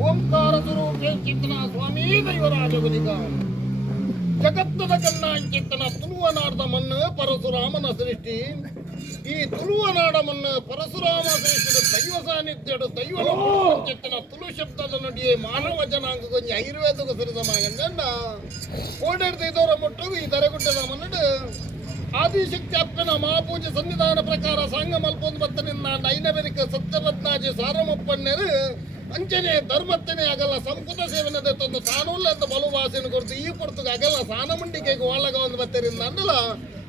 ಓಂಕಾರ ಸ್ವರೂಪೇ ಚಿತ್ತನ ಸ್ವಾಮಿ ದೈವರಾಜಗುನಿಗ ಜಗತ್ತದ ಕನ್ನ ಚಿತ್ತನ ತುಳುವನಾಡದ ಮಣ್ಣು ಪರಶುರಾಮನ ಸೃಷ್ಟಿ. ಈ ತುಳುವನಾಡ ಮಣ್ಣು ಪರಶುರಾಮ ಸೃಷ್ಟಿದ ದೈವ ಸಾನ್ನಿಧ್ಯಡು ದೈವ ಚಿತ್ತನ ತುಳು ಶಬ್ದದ ನಡಿಯೇ ಮಾನವ ಜನಾಂಗ ಕೊಂಚ ಆಯುರ್ವೇದಕ್ಕೆ ಸರಿದ ಮಗಂಡ ಓಡಾಡ್ತಿದ್ದವರ ಮುಟ್ಟು ಈ ದರಗುಡ್ಡದ ಮನ್ನಡು ಆದಿಶಕ್ತಿ ಅಪ್ಪನ ಮಹಾಪೂಜೆ ಸನ್ನಿಧಾನ ಪ್ರಕಾರ ಸಂಘ ಮಲ್ಪೊಂದು ಬತ್ತನಿಂದ ಐನಬೆರಿಕ ಸತ್ಯರತ್ನಾಜಿ ಸಾರಮಪ್ಪಣ್ಣರು ಅಂಚನೆ ಧರ್ಮತ್ತನೆ ಆಗಲ್ಲ ಸಂಪುಟ ಸೇವನದ ತಂದು ಸಾನುಲ್ಲದ ಬಲುವಾಸನೆ ಕೊಡ್ತು ಈ ಕೊಡ್ತು ಆಗಲ್ಲ ಸಾನ ಮುಂಡಿಕೆಗೆ ಒಳಗ ಒಂದು ಬತ್ತರಿಂದ ಅನ್ನಲ್ಲ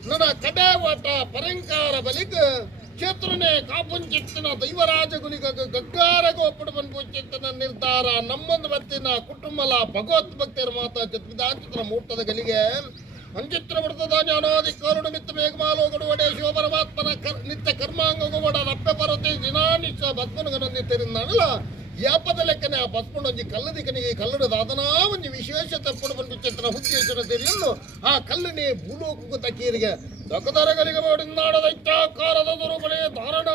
ನನ್ನ ಕಡೆ ಓಟ ಪರಂಕಾರ ಬಲಿಕ ಕ್ಷೇತ್ರನೇ ಕಾಪುಂಚಿತ್ತಿನ ದೈವರಾಜಗುನಿಗ ಗಗ್ಗಾರಗ ಒಪ್ಪಡು ಬಂದ್ಪುಂಚಿತ್ತಿನ ನಿರ್ಧಾರ ನಮ್ಮೊಂದು ಬತ್ತಿನ ಕುಟುಂಬಲ ಭಗವತ್ ಭಕ್ತಿಯರ ಮಾತಾ ಚಿತ್ರ ಮೂಟದ ಗಲಿಗೆ ಅಂಚಿತ್ರ ಬಿಡ್ತದ ಜ್ಞಾನಾದಿ ಕರುಣ ಮಿತ್ತ ಮೇಘಮಾಲೋಗಡು ಒಡೆ ಶಿವ ಪರಮಾತ್ಮನ ನಿತ್ಯ ಕರ್ಮಾಂಗಡ ರಪ್ಪೆ ಪರತೆ ದಿನಾನಿಚ್ಚ ಭಸ್ಮನಗನಂದಿದ್ದರಿಂದ ಯಾಪದ ಲೆಕ್ಕನೆ ಆ ಬಸ್ಕೊಂಡೊಂಜಿ ಕಲ್ಲದಿಕನಿಗೆ ಕಲ್ಲಡದ ಅದನಾ ಒಂದು ವಿಶೇಷತೆ ಪಡು ಬಂದು ಚಿತ್ರ ಹುದ್ದೇಶ್ವರ ಸೇರಿಯಲ್ಲೂ ಆ ಕಲ್ಲನೆ ಭೂಲೋಕಕ್ಕೂ ತಕ್ಕೀರಿಗೆ ದೊಕ್ಕದರಗಲಿಗೆ ಮಾಡಿನಾಡದ ಇಚ್ಛಾಕಾರದ ಸ್ವರೂಪಣೆ ಧಾರಣ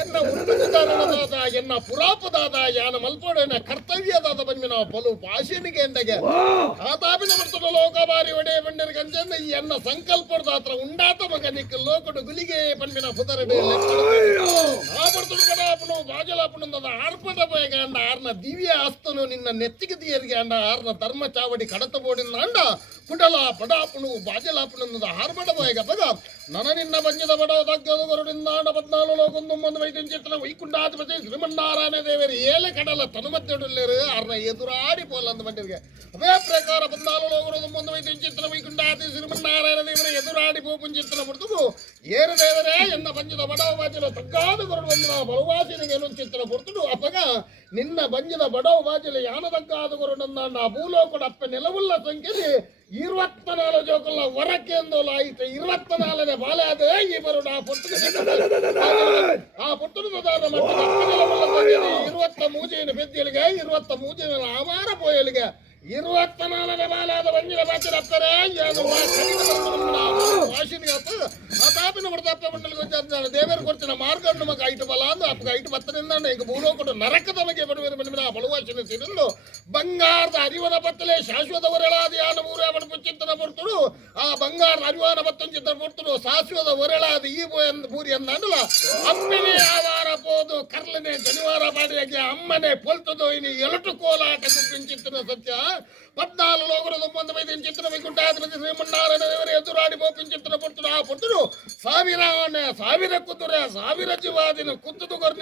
ಎನ್ನ ಉತ್ತಮದಾದ ಎನ್ನ ಪುರಾಪದಾದ ಯಾನ ಮಲ್ಪೋಡನ ಕರ್ತವ್ಯದಾದ ಬಂದ್ಮಿನ ಪಲು ಭಾಷೆನಿಗೆ ಎಂದಗೆ ಆತಾಪಿನ ಬರ್ತದ ಲೋಕ ಬಾರಿ ಒಡೆ ಬಂಡರಿಗೆ ಅಂಜಂದ ಈ ಎನ್ನ ಸಂಕಲ್ಪದ ಹತ್ರ ಉಂಡಾತ ಮಗನಿಕ್ ಲೋಕಡು ಗುಲಿಗೆ ಬಂದ್ಮಿನ ಪುತರಡೆ ಆ ಬರ್ತದ ಬಡಾಪನು ಬಾಜಲಾಪನದ ಆರ್ಪಟ ಬಯಗ ಅಂಡ ಆರ್ನ ದಿವ್ಯ ಆಸ್ತನು ನಿನ್ನ ನೆತ್ತಿಗೆ ದಿಯರಿಗೆ ಅಂಡ ಆರ್ನ ಧರ್ಮ ಚಾವಡಿ ಕಡತ ಬೋಡಿನ ಅಂಡ ಕುಡಲ ಪಡಾಪನು ಬಾಜಲಾಪನದ ಆರ್ಪಟ ಬಯಗ ಪದ ನನ ನಿನ್ನ ಬಂಜದ ಬಡ ತಗ್ಗದ ಗರುಡಿಂದ ಅಂಡ 14 ಲೋಕೊಂದು ವೈದ್ಯಚಿತ್ರ ವೈಕುಂಠಾಧಿಪತಿ ಶ್ರೀಮನ್ನಾರಾಯಣ ದೇವರ ಏಲೆ ಕಡಲ ತನುಮತ್ತೇರು ಆರ್ನ ಎದುರಾಡಿ ಪೋಲಂದು ಬಂದಿರಿಗೆ ಅದೇ ಪ್ರಕಾರ 14 ಲೋಕದ ಮುಂದೆ ವೈದ್ಯಚಿತ್ರ ವೈಕುಂಠಾದಿ ಶ್ರೀಮನ್ನಾರಾಯಣ ದೇವರ ಎದುರಾಡಿ ಪೋಪುಂಚಿತ್ರ ಬಿಡ್ತು ಏರು ದೇವರೇ ಎನ್ನ ಬಂಜದ ಬಡವ ಬಾಜಿಲ ತಗ್ಗಾದ ಗರುಡು ಬಂದಿನ ಬಲವಾಸಿನಿಗೆ ಏನೊಂದು ಚಿತ್ರ ಕೊಡ್ತು ಅಪ್ಪಗ ನಿನ್ನ ಬಂಜದ ಬಡವ ಬಾಜಿಲ ಯಾನ ತಗ್ಗಾದ ಗರುಡಂದ ಭೂಲೋಕಡ ಅಪ್ಪ ನೆಲವುಲ್ಲ ಸಂಖ್ಯೆಲಿ 24 ಜೋಕಲ್ಲ ಹೊರಕ್ಕೆ ಎಂದೋಲ ಆಯ್ತು 24ನೇ ಬಾಲೆ ಅದೇ ಈ ಬರುಡ ಆ ಪುಟ್ಟದ ಮಟ್ಟಿಗೆ 20 ಮೂಜೆಯನ್ನು ಬೆದ್ದಿಯಲಿಗೆ 20 ಮೂಜೆಯನ್ನು ಆಮಾರ ಪೋಯಲಿಗೆ 24ನೇ ಬಾಲೆ ಆದ ಬಂಜಿನ ಬಾಚಿರಪ್ಪರೆ ಏನು ವಾಶಿನಿಗೆ ಆ ತಾಪಿನ ಬಿಡ್ತಪ್ಪ ಮಂಡಲಿಗೆ ದೇವರು ಕೊಡ್ತಿನ ಮಾರ್ಗಣ್ಣು ಮಗ ಐಟು ಬಲ ಅಂದು ಅಪ್ಪ ಐಟು ಬತ್ತನಿಂದ ಈಗ ಭೂಲೋಕಟ್ಟು ನರಕದ ಮಗೆ ಬಡವೇರು ಬಂದ ಬಲವಾಶಿನ ಸೇರಿದ್ದು ಬಂಗಾರದ ಅರಿವನ ಬತ್ತಲೆ ಶಾಶ್ವತ ಒರಳಾದ ಯಾನ ಮೂರೇ ಚಿಂತನ ಕೊಡ್ತರು ಆ ಬಂಗಾರದ ಅರಿವಾನ ಬತ್ತೊಂದು ಚಿಂತನ ಕೊಡ್ತರು ಶಾಶ್ವತ ಒರಳಾದ ಈ ಪೂರಿ ಅಂದಲ್ಲ ಅಮ್ಮನೇ ಆವಾರ ಪೋದು ಕರ್ಲನೆ ಶನಿವಾರ ಬಾಡಿಯಾಗಿ ಅಮ್ಮನೆ ಪೊಲ್ತದು ಇನ್ನು ಎಲಟು ಕೋಲಾಟ ಚಿಂತನ ಸತ್ಯ 14 ಲೋಕದ 9 ಚಿಂತನ ವೈಕುಂಠಾಧಿಪತಿ ಶ್ರೀಮನ್ನಾರಾಯಣ ದೇವರ ಎದುರಾಡಿ ಬೋಪಿನ ಚಿಂತನ ಕೊಡ್ತರು ಆ ಕೊಡ್ತರು ಸಾವಿರ ಕುದುರೆ ಸಾವಿರ ಜೀವಾದಿನ ಕುತ್ತದು